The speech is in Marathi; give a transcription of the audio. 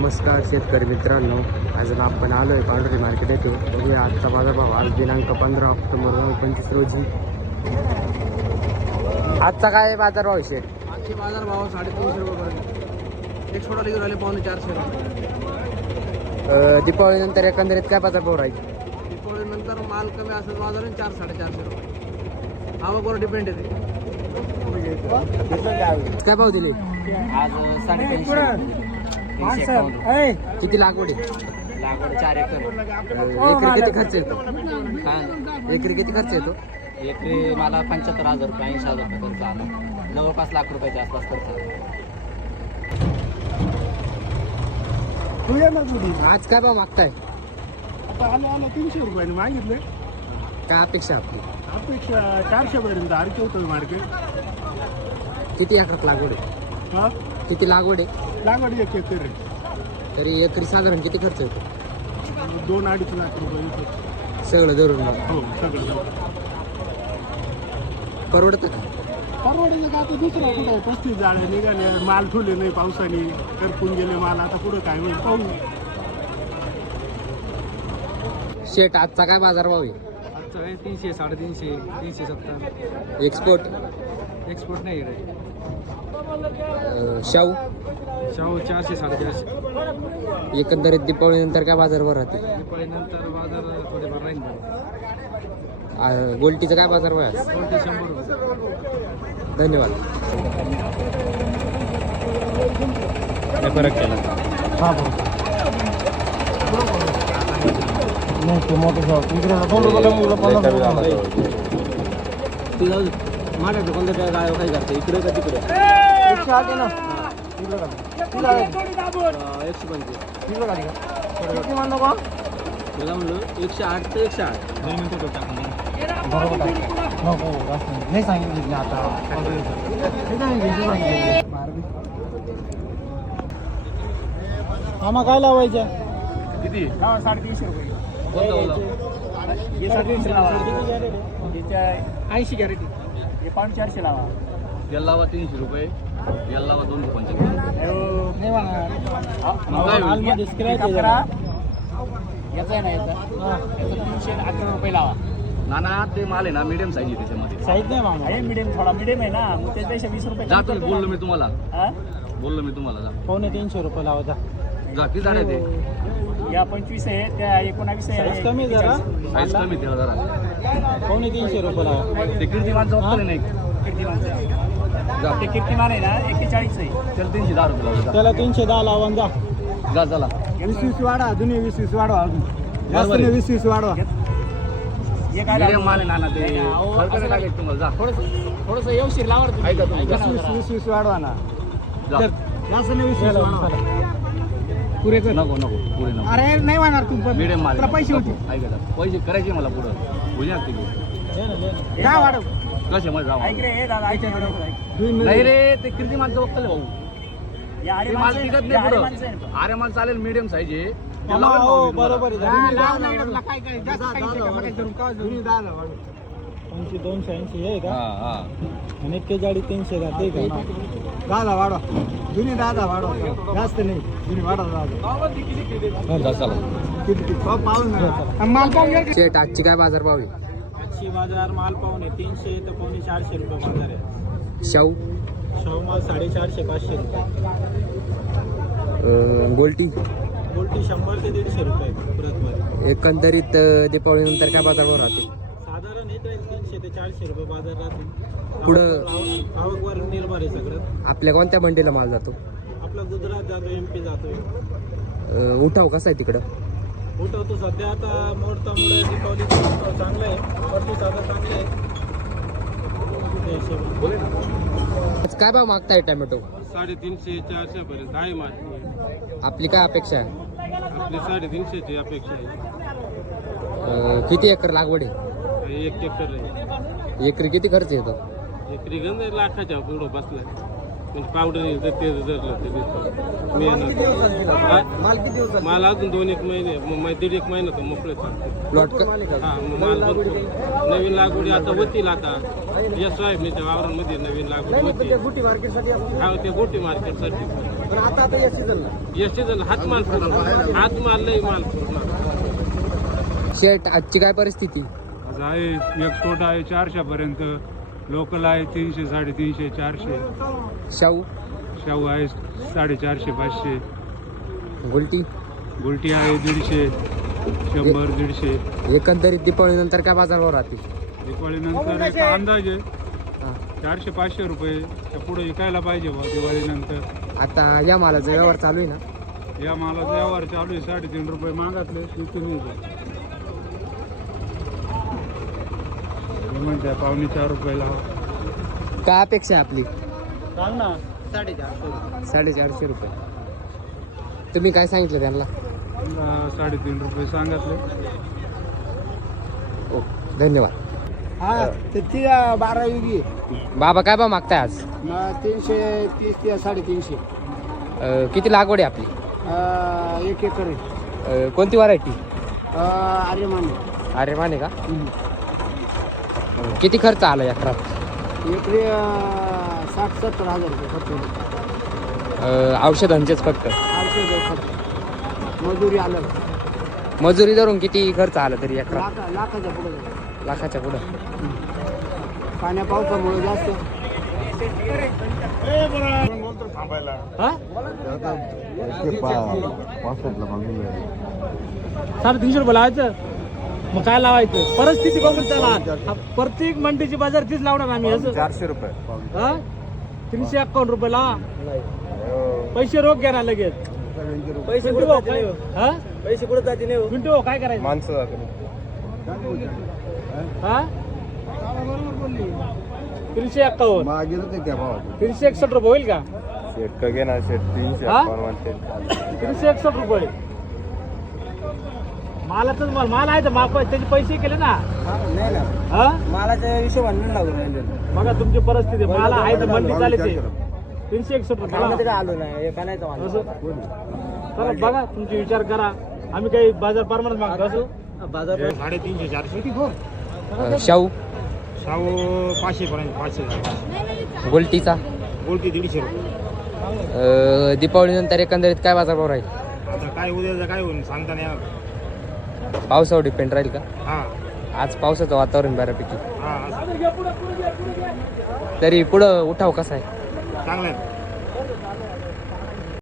नमस्कार शेतकरी मित्रांनो, आज आपण आलो आहे पांढरी मार्केट येथे. बघूया आजचा बाजारभाव. आज दिनांक 15 ऑक्टोबर 2025 रोजी. आजचा काय बाजारभाव शेत? आजचे बाजारभाव 350 रुपये. एक्सपोर्टला घेऊन आले 450 रुपये. दीपावलीनंतर एकंदरीत काय बाजारभाव राहील? दीपावलीनंतर माल कमी असेल बाजार 400-450 रुपये. आवकवर डिपेंड येते. काय भाव दिले? आज 350. किती लागवड आहे? लागवड 4 एकर. एकरी किती खर्च येतो? एकरी किती खर्च येतो? एकरी मला 75,000 रुपये 80,000 रुपये खर्च आला. जवळपास लाख रुपयाच्या आसपास खर्च आला. आज काय भाव मागताय? आता आलं 300 रुपयाने मागितले. काय अपेक्षा आपली? अपेक्षा 400 पर्यंत आरके होतं मार्केट. किती एकरात लागवड आहे? हा किती लागवड आहे? लागवड 1 एकर आहे. तरी एकरी साधारण किती खर्च येतो? 2-2.5 लाख रुपये येतो. सगळं धरून मग हो सगळं परवडतं का? परवडायचं का? आता दुसरा कुठं आहे? 35 जाळे निघाले, माल ठुले नाही पावसाने, करपून गेले माल. आता पुढं काय होईल पाहू. शेट आजचा काय बाजारभाव आहे? आजचं आहे 300, 350, 370. एक्सपोर्ट एक्सपोर्ट नाही रे. शाहू शाहू 400, 450. एकंदरीत दीपावलीनंतर काय बाजारभाव राहतील? दीपावलीनंतर बाजार थोडेफार राहील. गोल्टीचा काय बाजारभाव आहे आज? 100 रुपये. धन्यवाद. फरक केला हा नाही ते मोठं शॉप इकडे 2 रुपयाला मुलं 50 माझ्या दुकानदार काय काय काय करते इकडे का तिकडे? 108 ना इकडे का 150. इकडे गाडी का किती मान नको मला म्हणलं 108 ते 108. 2 मिनिटं टाकून बरोबर आहे. नको नाही सांगितलं आता मामा काय लावायचं? किती? 350 रुपये. कोणता बोला? 350 लावा. 80 गॅरेंटी. हे 450 लावा. याला लावा 300 रुपये. याला लावा 275. नाही मग काय होईल? याचा आहे ना याचा 311 रुपये लावा. नाना ते माल आहे ना मीडियम साईज आहे त्याच्यामध्ये. साईज नाही मामा. आहे मीडियम, थोडा मीडियम आहे ना, मग त्याच्यापेक्षा 20 रुपये जा तुम्ही, बोललो मी तुम्हाला. हा? बोललो मी तुम्हाला. जा 350 रुपये लावा. जा किती झाले ते? या 25 आहे, त्या 19 आहे. साईज कमी जरा. साईज कमी द्या जरा. 350 रुपये लावा. ते कीर्तिमान जबाबदारी नाही. जा ते कीर्तिमान आहे ना 41 आहे. त्याला 310 रुपये लावा. त्याला 310 लावा. जा चला. 20 वाढवा, अजून 20 वाढवा. जास्त नाही 20 वाढवा. मीडियम माल आहे नाना ते. खर्च नाही लागेल तुम्हाला. जा थोडस येऊशीर लावा. ऐका तुम्ही. जा. 20 वाढवा ना. जा. जास्त नाही 20 वाढवा. पुरे कर. नको नको पुढे नको. अरे नाही वाढणार तू. मीडियम माल तुला पैसे होते. ऐका जा. पैसे करायचे मला पुढं बुझ्या ते काय वाढव? कसे मध्ये जाऊ. ऐक रे हे दादा ऐक. नाही रे ते कीर्तिमान जबाबदारी भाऊ. ते माल टिकत नाही पुढं. अरे माल चालेल मीडियम साईज आहे. ते लावा भाऊ मी तुम्हाला. बरोबर आहे. जास्त काही 280 आहे का? हा हा. आणि 41 जाते का? दादा वाढवा. जुनी दादा वाढवा. जास्त नाही जुनी वाढवा. जा चला. माल पाहून शेट आजची काय बाजारभाव आहे? आजची बाजार माल पाहून 300 तर 450 रुपये बाजार आहे. शाहू शाहू माल 450-500 रुपये. गोल्टी गोल्टी 100 ते 150 रुपये परतमध्ये. एकंदरीत दीपावलीनंतर काय बाजारभाव राहतील? साधारण हे 300 ते 400 रुपये बाजार राहतील. पुढं आवकवर निर्भर आहे सगळं. आपल्या कोणत्या मंडीला माल जातो? आपला गुजरात जातो, MP जातोय. उठाव कसा आहे तिकडं? उठवतो सध्या आता मुहूर्तामुळे दीपावली चांगलं आहे. पडतो आता चांगलं आहे. त्या हिशोबाने. आज काय भाव मागताय टोमॅटो? 350-400 पर्यंत आहे माल. आपली काय अपेक्षा आहे? आपली 350 ची अपेक्षा किती एकर लागवड आहे? आहे. 1 एकर आहे. एकरी किती खर्च येतो? एकरी गंज लाखाच्या पुढं बसलाय. म्हणजे पावडर ते धरलं ते माल अजून 2-1 महिने 1.5 महिना तर मोकळे प्लॉट हा माल भरपूर. नवीन लागवडी आता होतील. आता या सोयाबीनच्या वावरांमध्ये नवीन लागवड होती. हा ते गोटी मार्केटसाठी. हात माल नाही माल शेट आजची काय परिस्थिती? आज आहे एक्सपोर्ट आहे 400 पर्यंत, लोकल आहे 300 350 400, शाहू शाहू आहे 450 500, गुलटी गुलटी आहे 150 100 150. एकंदरीत दिपावली नंतर काय बाजारभाव राहतील? दिवाळीनंतर एक अंदाजे हा. 400-500 रुपये पुढे विकायला पाहिजे बा दिवाळीनंतर. आता या मालाचा व्यवहार चालू आहे ना? या मालाचा व्यवहार चालू आहे 3.5 रुपये मागातले इथून म्हणते 4.5 रुपयाला. काय अपेक्षा आहे आपली? सांग ना 450 रुपये. तुम्ही काय सांगितलं त्यांना? 3.5 रुपये सांगितले. ओ धन्यवाद. हा तर ती 12 युगी बाबा काय भाव मागताय आज? 330 ते 350. किती लागवड आहे आपली? 1 एकर आहे. कोणती व्हरायटी? अरे माने अरे माने का? किती खर्च आला एकरात? एकरी 60-70 हजार रुपये खर्च. औषधांचेच फक्त? औषध खर्च मजुरी आलं मजुरी धरून किती खर्च आला तरी एकरात? लाखाच्या पुढे लाखाच्या पुढं. पाण्या पावसामुळे जास्त. हा? 350 रुपये लावायचं. मग काय लावायचं? परिस्थिती बघून त्याला प्रत्येक मंडीची बाजार तीच लावणार आम्ही. असं 400 रुपये. 351 रुपये लावा. पैसे रोख घ्या ना लगेच. पैसे कुठे जाते नाही. मिंटू काय करायचं? माणसं हा 351 361 रुपये होईल का? शेट घे ना शेट 300 हा? 361. 361 रुपये मालाच माल आहे तर त्याचे पैसे केले ना. हा मालाच्या हिशोबाने लागू राहिले. बघा तुमची परिस्थिती. माल आहे तर मंडी चालते. 361 रुपये आलो नाही एका नाही चला बघा तुमचे विचार करा. आम्ही काही बाजार परमानंट मागतो असं. बाजार 350-400 शाहू 500 पर्यंत 500. गोल्टीचा बोलती 150 रुपये. दीपावली नंतर एकंदरीत काय बाजारभाव राहील? आता काय उद्याचं काय होईल सांगता नाही येणार. पावसावर डिपेंड राहील का? हा आज पावसाचं वातावरण बऱ्यापैकी. हा तरी पुढं उठाव कसा आहे? चांगलं आहे.